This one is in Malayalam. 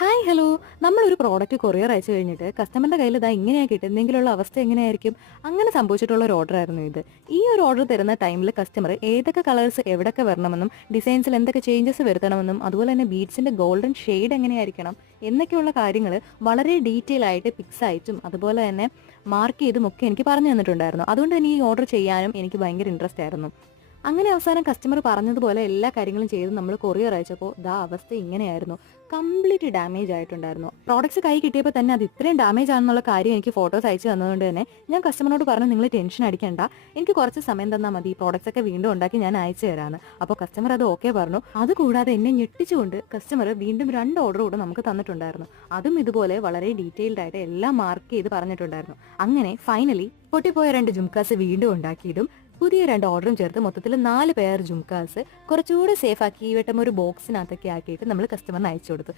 Hi hello. നമ്മളൊരു പ്രോഡക്റ്റ് കൊറിയർ അയച്ചു കഴിഞ്ഞിട്ട് കസ്റ്റമറിന്റെ കയ്യിൽ ഇതാ ഇങ്ങനെയാ കിട്ടുന്നെങ്കിലുള്ള അവസ്ഥ എങ്ങനെയായിരിക്കും? അങ്ങനെ സംഭവിച്ചിട്ടുള്ള ഒരു ഓർഡർ ആയിരുന്നു ഇത്. ഈ ഒരു ഓർഡർ തരുന്ന ടൈമിൽ കസ്റ്റമർ ഏതൊക്കെ കളേഴ്സ് എവിടൊക്കെ വരണമെന്നും ഡിസൈൻസിൽ എന്തൊക്കെ ചേഞ്ചസ് വരുത്തണമെന്നും അതുപോലെ തന്നെ ബീഡ്സിന്റെ ഗോൾഡൻ ഷെയ്ഡ് എങ്ങനെയായിരിക്കണം എന്നൊക്കെയുള്ള കാര്യങ്ങൾ വളരെ ഡീറ്റെയിൽ ആയിട്ട് പിക്സ് അയച്ചും അതുപോലെ തന്നെ മാർക്ക് ചെയ്തും ഒക്കെ എനിക്ക് പറഞ്ഞു തന്നിട്ടുണ്ടായിരുന്നു. അതുകൊണ്ട് തന്നെ ഈ ഓർഡർ ചെയ്യാനും എനിക്ക് ഭയങ്കര ഇൻട്രസ്റ്റ് ആയിരുന്നു. അങ്ങനെ അവസാനം കസ്റ്റമർ പറഞ്ഞതുപോലെ എല്ലാ കാര്യങ്ങളും ചെയ്ത് നമ്മൾ കൊറിയർ അയച്ചപ്പോൾ ദാ അവസ്ഥ ഇങ്ങനെയായിരുന്നു. കംപ്ലീറ്റ് ഡാമേജ് ആയിട്ടുണ്ടായിരുന്നു. പ്രോഡക്ട്സ് കൈ കിട്ടിയപ്പോൾ തന്നെ അത് ഇത്രയും ഡാമേജ് ആണെന്നുള്ള കാര്യം എനിക്ക് ഫോട്ടോസ് അയച്ചു തന്നതുകൊണ്ട് തന്നെ ഞാൻ കസ്റ്റമറിനോട് പറഞ്ഞു, നിങ്ങൾ ടെൻഷൻ അടിക്കണ്ട, എനിക്ക് കുറച്ച് സമയം തന്നാൽ മതി, പ്രോഡക്ട്സ് ഒക്കെ വീണ്ടും ഉണ്ടാക്കി ഞാൻ അയച്ചു തരാമെന്ന്. അപ്പോൾ കസ്റ്റമർ അത് ഓക്കെ പറഞ്ഞു. അതുകൂടാതെ എന്നെ ഞെട്ടിച്ചുകൊണ്ട് കസ്റ്റമർ വീണ്ടും 2 ഓർഡർ കൂടെ നമുക്ക് തന്നിട്ടുണ്ടായിരുന്നു. അതും ഇതുപോലെ വളരെ ഡീറ്റെയിൽഡ് ആയിട്ട് എല്ലാം മാർക്ക് ചെയ്ത് പറഞ്ഞിട്ടുണ്ടായിരുന്നു. അങ്ങനെ ഫൈനലി പൊട്ടിപ്പോയ 2 ജുംകാസ് വീണ്ടും ഉണ്ടാക്കിയതും പുതിയ 2 ഓർഡറും ചേർത്ത് മൊത്തത്തിൽ 4 പെയർ ജുംകാസ് കുറച്ചുകൂടെ സേഫ് ആക്കി ഈ വട്ടം ഒരു ബോക്സിനകത്തൊക്കെ ആക്കിയിട്ട് നമ്മൾ കസ്റ്റമറിന് അയച്ചു കൊടുത്തു.